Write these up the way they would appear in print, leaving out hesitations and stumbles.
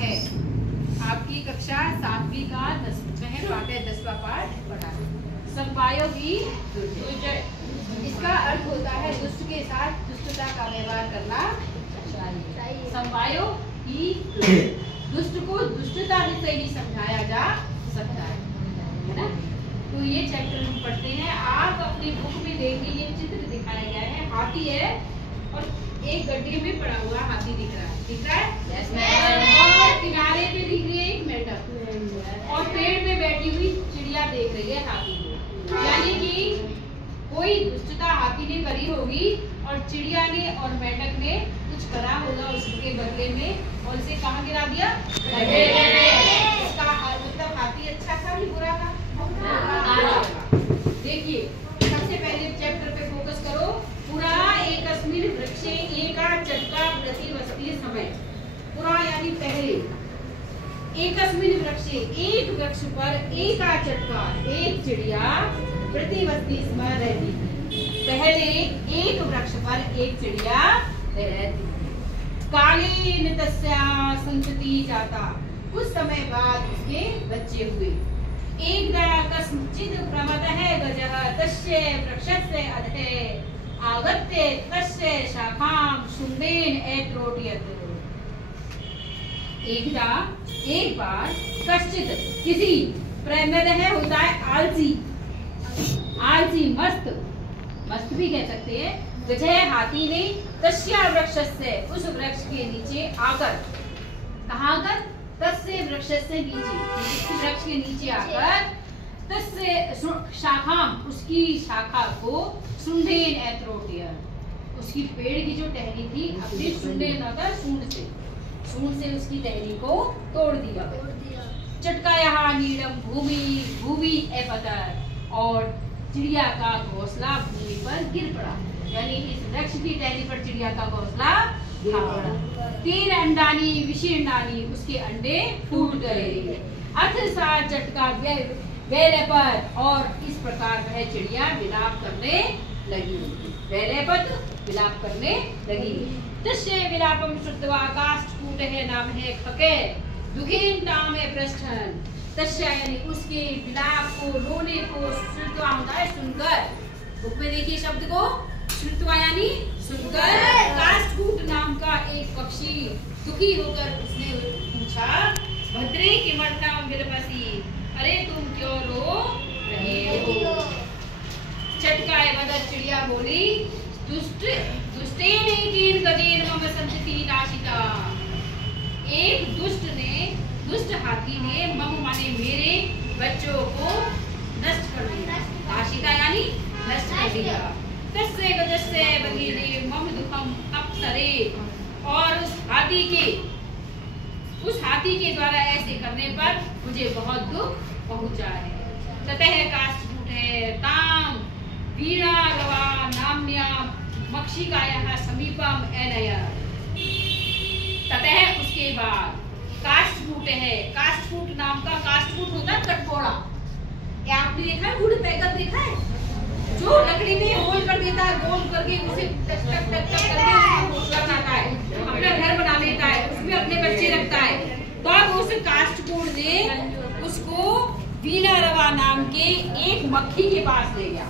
है। आपकी कक्षा 7वीं का 10वां पाठ पढ़ा। संवायो ही दुष्ट, इसका अर्थ होता है दुष्ट के साथ दुष्टता का व्यवहार करना चाहिए। संवायो ही दुष्ट को दुष्टता से ही समझाया जा सकता है ना। तो ये चैप्टर हम पढ़ते हैं। आप अपनी बुक में देखेंगे ये चित्र दिखाया गया है, हाथी है और एक गड्ढे में पड़ा हुआ हाथी दिख रहा है। दिख रहा है? Yes, और किनारे पे दिख रही है एक मेंढक और पेड़ पे बैठी हुई चिड़िया देख रही है हाथी को। यानी कि कोई दुष्टता हाथी ने करी होगी और चिड़िया ने और मेंढक ने कुछ करा होगा उसके बदले में और उसे कहाँ गिरा दिया? इसका मतलब हाथी अच्छा था कि बुरा था? देखिए सबसे पहले चैप्टर पे फोकस करो। पुरा एकस्मिन् वृक्षे एका चट्टा प्रतिवसति समय। पुरा यानी पहले, एकस्मिन् वृक्षे एक वृक्ष पर एका चट्टा एक चिड़िया प्रतिवसति स्म रहती थी। पहले एक वृक्ष पर एक चिड़िया रहती थी। कालेन तस्या संतति जाता, कुछ समय बाद उसके बच्चे हुए। एकदा कस्मचित् प्रमदः गजः तस्य वृक्षस्य अधः आगत्य तस्य शाखां शुण्डेन अत्रोटयत्। एकदा एक बार कश्चित् किसी, प्रमदः होता है आलसी, आलसी मस्त भी कह सकते हैं। गजः हाथी ने तस्य वृक्षस्य उस वृक्ष के नीचे आकर, कहाँ आकर? तस्य वृक्ष से नीचे, वृक्ष के नीचे आकर तस्य शाखा, उसकी शाखा को शुण्डेन अत्रोटयत्, उसकी पेड़ की जो टहनी थी अपनी शुण्डेन होता सूंड से उसकी टहनी को तोड़ दिया। चटकाया नीडम भूमि अपतत्, और चिड़िया का घोंसला भूमि पर गिर पड़ा। यानी इस वृक्ष की टहनी पर चिड़िया का घोंसला गिर पड़ा। तीन अंडानी विशीर्णानी, उसके अंडे फूट गए। अथ सा चटका वैलपत, और इस प्रकार वह चिड़िया विलाप करने लगी। वैलपत विलाप करने लगी। तस्य विलापम श्रुत्वा काष्ठकूटः नाम है खके दुखेन नाम है पृष्ठन। तस्य यानी उसके विलाप को, रोने को, श्रुत्वा होता है सुनकर। बुक में देखिए शब्द को, श्रुत्वा यानी सुनकर। काष्ठकूट नाम का एक पक्षी दुखी होकर उसने पूछा, भद्रे किमर्थं विलपसि, अरे तुम क्यों रो रहे हो? चटकाए बदर, चिड़िया बोली, दुष्टेन एकेन गजेन मम सन्तति नाशिता। एक दुष्ट हाथी ने मम माने मेरे बच्चों को नष्ट कर दिया। नाशिता यानी नष्ट कर दिया। तस्य गजस्य बदीने मम दुखम अपसरे, और उस हाथी के द्वारा ऐसे करने पर मुझे बहुत दुख पहुंचा है। ततः काष्ठकूट है ताम वीणा रवा नाम्या मक्षिकायाः समीपम अनयत्। ततः उसके बाद काष्ठकूट है, काष्ठकूट नाम का, काष्ठकूट होता है कटकोड़ा। क्या आपने देखा है? वुड पैकर देखा है? जो लकड़ी में होल कर देता है, गोल करके उसे टक टक टक टक करके उसको घोंसला बनाता है, अपना घर बना लेता है, उसमें अपने बच्चे रखता है। तो अब उस काष्ठकूट ने उसको वीणा रवा नाम के एक मक्खी के पास ले गया।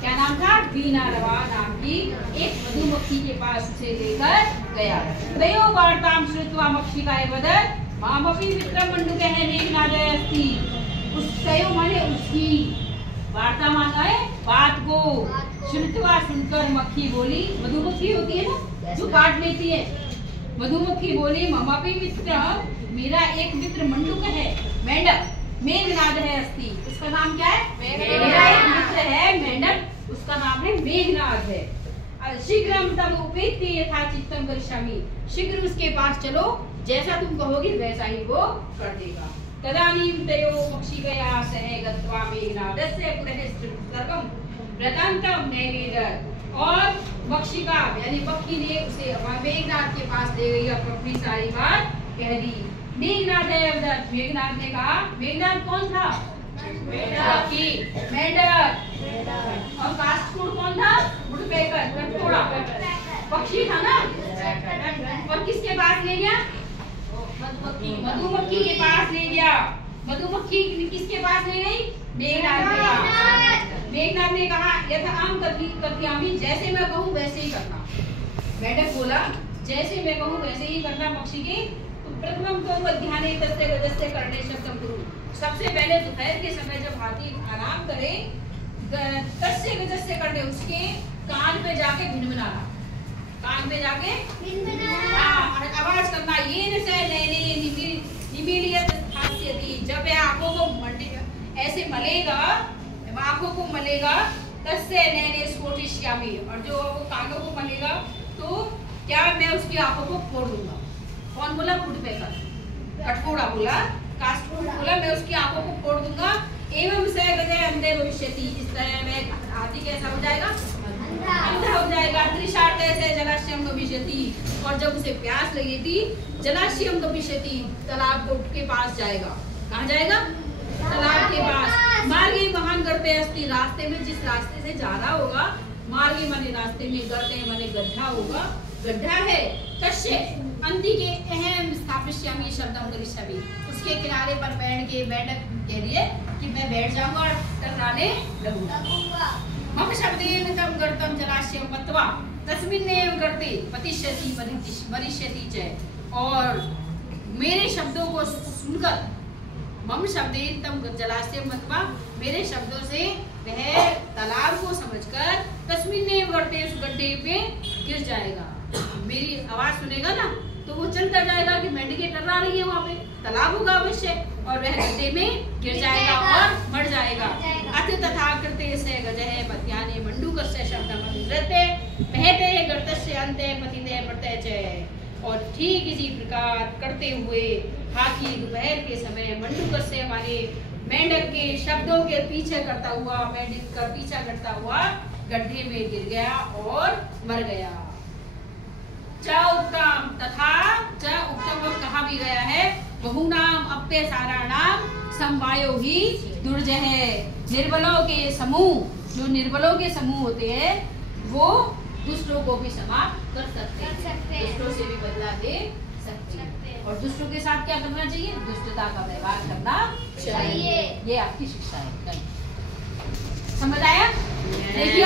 क्या नाम था? वीणा रवा नाम की एक मधुमक्खी के पास उसे लेकर गया। तयो वार्तां श्रुत्वा मक्षिकाय वदत् मामपि मित्रं मण्डूकः मेघनादः अस्ति। उस तयो माने उसकी, वार्ता माना है बात को, श्रुत्वा सुनकर मक्खी बोली, मधुमक्खी होती है ना जो काट लेती है, मधुमक्खी बोली, ममापि मित्र, मेरा एक मित्र मंडूक है, मेंढक, मेघनाद है अस्ति, उसका नाम क्या है? मेरा एक मित्र है मेंढक, उसका नाम है मेघनाद है। शीघ्रम तब उपेत्य यथा चित्तम करिष्यामि, शीघ्र उसके पास चलो, जैसा तुम कहोगे वैसा ही वो कर देगा। तदानीं तयो मक्षिकया सह गत्वा मेघनादस्य पुरः सर्वं वृत्तान्तं न्यवेदत्, और मक्षिका यानी मक्खी ने उसे मेघनाद के पास ले गई, अपनी सारी बात कह दी। मेघनाद ने कहा, मेघनाद कौन था? मेंढक। और काष्ठकूट कौन था? वुडपेकर, कटकोड़ा, पक्षी था ना। और किसके पास ले गया? मधुमक्खी के पास ले गया। मधुमक्खी किसके पास ले गई? मेघनाद के पास। मेघनाद ने कहा यथाम कथयामि, जैसे मैं कहूँ वैसे ही करना। मेंढक बोला जैसे मैं कहूँ वैसे ही करना पक्षी के। प्रथमम तो मध्याह्ने तस्य गजस्य कर्णे शब्दम कुरु, सबसे पहले दोपहर के समय जब हाथी आराम करे, तस्य गजस्य कर्णे, उसके कान पे जाके भिनभिनाना, कान पे जाके आवाज करना। ये निमीलियत हास्यति, जब यह आंखों को ऐसे मलेगा, आंखों को मलेगा, तस्य नैने स्फोटिष्यामि, और जो वो कानों को मलेगा तो क्या मैं उसकी आंखों को फोड़ दूंगा। कौन बोला? फुट पैकर, कठफोड़ा बोला, कास्टफोड़ बोला, मैं उसकी आंखों को फोड़ दूंगा। एवं स गजः अंधे भविष्यति, इस तरह में हाथी कैसा हो जाएगा? अंधा हो जाएगा। त्रिशार्ते से जलाशयम गमिष्यति, और जब उसे प्यास लगेगी जलाशयम गमिष्यति, तालाब के पास जाएगा। कहाँ जाएगा? तालाब के पास। मार्गे महान गर्ते अस्ति, रास्ते में जिस रास्ते से जा रहा होगा, मार्गे माने रास्ते में, गर्ते माने गड्ढा होगा, गड्ढा है, तस्य अंधी के अहम स्थापिष्यामि शब्दम करिष्यामि, उसके किनारे पर बैठ के मेंढक कह रही है कि मैं बैठ जाऊंगा और टकराने लगूंगा। मम शब्देन तम गर्तम जलाशयम मत्वा तस्मिन्नेव गर्ते पतिष्यति भविष्यति च, और मेरे शब्दों को सुनकर, मम शब्देन तम जलाशयम मत्वा, मेरे शब्दों से वह तालाब को समझकर तस्मिन्नेव गर्ते, उस गड्ढे पे गिर जाएगा। मेरी आवाज सुनेगा ना तो वो चलता जाएगा कि मेंढके टर्रा रही है, वहाँ पे तालाब होगा अवश्य, और वह गड्ढे में गिर जाएगा और मर जाएगा। अथ तथा कृते से गजः पत्यानि मंडूकस्य शब्दम अनुसृत्य पहते गर्तस्य अन्ते पतिते मरते च, और ठीक इसी प्रकार करते हुए हाथी दोपहर के समय मंडूकस्य माने मेंढक के शब्दों के पीछे करता हुआ, मेंढक का पीछा करता हुआ गड्ढे में गिर गया और मर गया। च उत्तम, तथा च उत्तम कहा भी गया है, बहुनाम अप्य साराणाम समवायो ही दुर्जय है। निर्बलों के समूह, जो निर्बलों के समूह होते हैं वो दुष्टों को भी समाप्त कर सकते हैं, दुष्टों से भी बदला दे सकते हैं। और दुष्टों के साथ क्या करना चाहिए? दुष्टता का व्यवहार करना चाहिए। ये आपकी शिक्षा है। समझ आया? देखिए